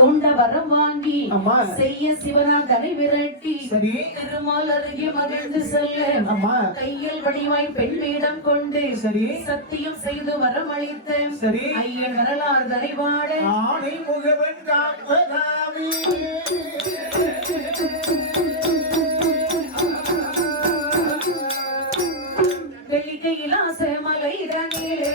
தூண்ட வரம் வாங்கி செய்ய சிவனா தடை விரட்டி திருமால் அருகே மகிழ்ந்து செல்ல கையில் வடிவாய் பெண் வேடம் கொண்டு சத்தியம் செய்து வரம் அளித்த ஐயன் வரலாறு தனிபாடு ஆணை முகவன் காப்பதாமே வெள்ளிக்கையில் ஆசை மலை தனிலே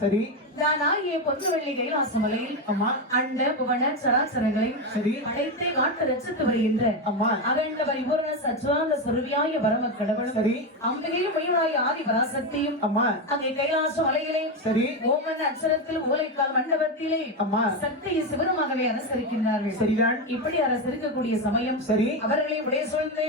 சரி நானாகிய பொன்னுவள்ளி கைலாசமலையில் அண்ட புவன சராசரங்களையும் அனைத்தை காட்டு ரசித்து வருகின்ற அகண்ட பரிபூர்ண சச்சுவாந்த சுரவியாய பரம கடவுள் அம்பிகையும் மையுனாய் ஆதி பராசக்தியும் அங்கே கைலாச மலையிலே ஓமன் அச்சரத்தில் ஓலைக்கால் மண்டபத்திலே சக்தியை சிவனமாகவே அரசரிக்கின்றார்கள் சரிதான். இப்படி அரசரிக்கக்கூடிய சமயம் அவர்களை உடைய சொல்ந்து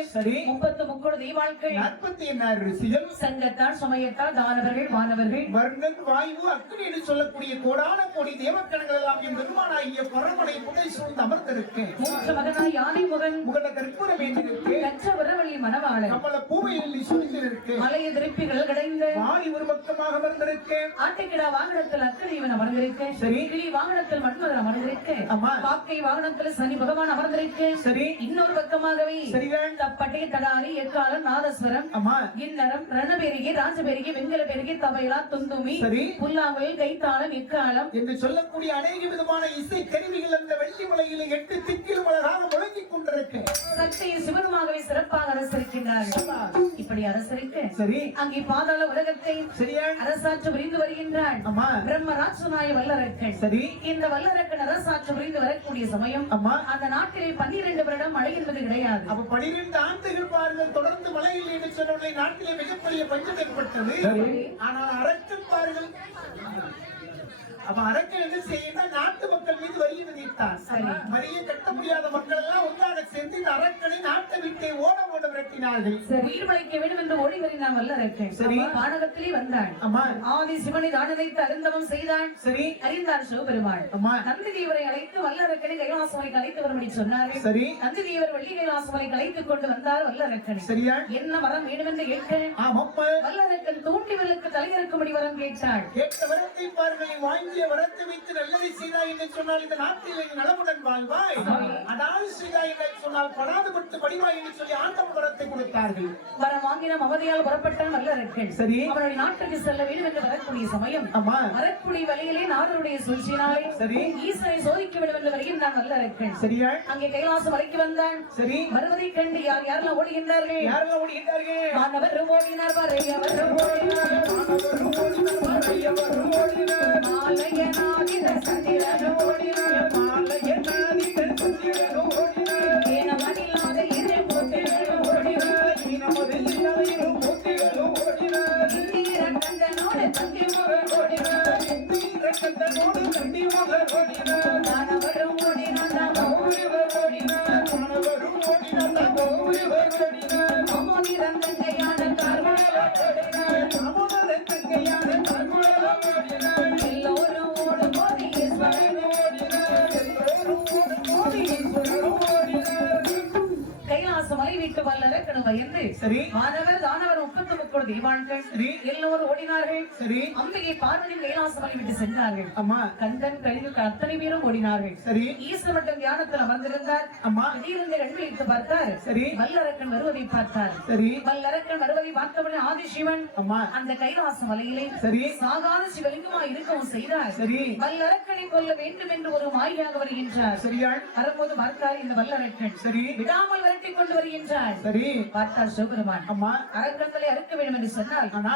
33 தெய்வாட்கள் 46 ரிஷிகள் சங்கத்தால் சமயத்தால் தானவர்கள் வானவர்கள் வர்ணன் வாயு அக்னி என்று சொல்லக்கூடிய கோடான கோடி தேவக்கணங்கள் எல்லாம் என் பெருமானாகிய பரமனை புகை சூழ்ந்து அமர்ந்திருக்கு. மூத்த மகனாய் யானை முகன் முகன கற்பூரம் ஏற்றிருக்கு. கற்ற வரவள்ளி மணவாளன் கமல பூவையில் சுழிந்திருக்கு. மலைய திருப்பிகள் கடைந்து வாணி ஒரு பக்கமாக அமர்ந்திருக்கு. ஆட்டுக்கிடா வாகனத்தில் அக்கறைவன் அமர்ந்திருக்கு. கிளி வாகனத்தில் மன்மதன் அமர்ந்திருக்கு. பாக்கை வாகனத்தில் சனி பகவான் அமர்ந்திருக்கு. இன்னொரு பக்கமாகவே தப்பட்டை தடாரி எக்காலம் நாதஸ்வரம் இன்னரம் ரணபெருகி ராஜபெருகி வெங்கல பெருகி தபைலா துந்துமி புல்லாங்குழல் கைத்தாளம் இக்காலம் என்று சொல்லக்கூடிய அநேக விதமான இசை கருவிகள் அந்த வெள்ளி மலையில் 8 திக்கிலும் அழகாக முழங்கிக் கொண்டிருக்கு. சக்தியை சிவனுமாகவே சிறப்பாக அரசரிக்கின்றார்கள். இப்படி அரசரிக்க அங்கே பாதாள உலகத்தை அரசாட்சி புரிந்து வருகின்றார் பிரம்மராட்சனாய வல்லரக்கன். இந்த வல்லரக்கன் அரசாட்சி புரிந்து வரக்கூடிய சமயம் அந்த நாட்டிலே 12 வருடம் மழை என்பது கிடையாது. அப்ப 12 ஆண்டுகள் பாருங்கள் தொடர்ந்து மழை இல்லை என்று சொன்ன நாட்டிலே மிகப்பெரிய பஞ்சம் ஏற்பட்டது. ஆனால் அரக்கன் பாருங்கள், அப்ப அரக்கன் என்ன செய்யணும், நாட்டு மக்கள் மீது வரியை விதித்தான். வரியை கட்ட முடியாத மக்கள் எல்லாம் ஒன்றாக சேர்ந்து இந்த அரக்கனை நாட்டை விட்டு ஓட விரட்டினார்கள். உயிர் பிழைக்க வேண்டும் என்று ஓடி வருகிறான் வல்லரக்கன். சரி. வானகத்திலே வந்தான். அம்மா ஆதி சிவனை தானதைத்து அருந்தவம் செய்தான். சரி. அறிந்தார் சிவபெருமான். அம்மா நந்தி தேவரை அழைத்து வல்லரக்கனை கைலாசமலை அழைத்து வரும்படி சொன்னார்கள். சரி. நந்தி தேவர் வெள்ளி கைலாசமலை அழைத்துக் கொண்டு வந்தார் வல்லரக்கனை. சரியா? என்ன வரம் வேண்டும் என்று கேட்க ஆமப்பா வல்லரக்கன் தோண்டிவலுக்கு தலையிறக்கும்படி வரம் கேட்டாள். கேட்ட வரத்தை பாருங்கள், நீ வாங்கிய வரத்தை வைத்து நல்லதை செய்தாய் என்று சொன்னால் இந்த நாட்டில் நீ நலமுடன் வாழ்வாய். அதாவது செய்தாய் என்று சொன்னால் படாதுபட்டு படிவாய் என்று சொல்லி ஆண்டவன் வரத்தை கொடுத்தார்கள். வரம் வாங்கின மமதையால் புறப்பட்டான் வல்லரக்கன். சரி. அவனுடைய நாட்டுக்கு செல்ல வேண்டும் என்று வரக்கூடிய சமயம் அம்மா வரக்கூடிய வழியிலே நாரருடைய சூழ்ச்சியினாலே சரி. ஈசனை சோதிக்க வேண்டும் என்று வருகின்றான் வல்லரக்கன். சரியா? அங்கே கைலாசம் வரைக்கும் வந்தான். சரி. வருவதை கண்டு யார் யாரெல்லாம் ஓடுகின்றார்கள்? யாரெல்லாம் ஓடுகின்றார்கள்? மாணவர் ஓடினார், வரையவர் ஓடினார், மாலையனாகிற சந்திரன் ஓடினார், ஏனமனில்லாத இரு மூர்த்திகள் ஓடினார், இந்திர கந்தனோடு தந்தி மகன் ஓடினார், மாணவரும் ஓடினார், அமோதிரம் தங்கையான கார்மணல் ஓடினார், எல்லோரும் ஓடும்போது ஈஸ்வரன் கைலாசம் மலை வீட்டு வல்லரக்கன் பயந்து சரி. மாணவர் தானவர் 33 தெய்வான்கள் சரி. எல்லோரும் ஓடினார்கள். சரி. அம்பிகை பார்வதி கைலாசம் மலை விட்டு சென்றார்கள். அம்மா கந்தன் கழிவுக்கு அத்தனை பேரும் ஓடினார்கள். சரி. ஈஸ்வர மட்டும் தியானத்தில் அமர்ந்திருந்தார். அம்மா திடீரென்று கண் விழித்து பார்த்தார். சரி. வல்லரக்கன் வருவதை பார்த்தார். சரி. வல்லரக்கன் வருவதை பார்த்தவுடனே ஆதிசிவன் அம்மா அந்த கைலாச மலையிலே சரி. சாகாத சிவலிங்கமாய் இருக்கவும் செய்தார். சரி. வல்லரக்கனை கொல்ல வேண்டும் என்று ஒரு மாயாக வருகின்றார். சரியா? வரும்போது பார்த்தார் இந்த வல்லரக்கன் சரி. விடாமல் விரட்டிக் கொண்டு வருகின்றார். சரி. பார்த்தார் சிவபெருமான். அம்மா அரக்கங்களை அறுக்க வேண்டும் என்று சொன்னால் ஆனால்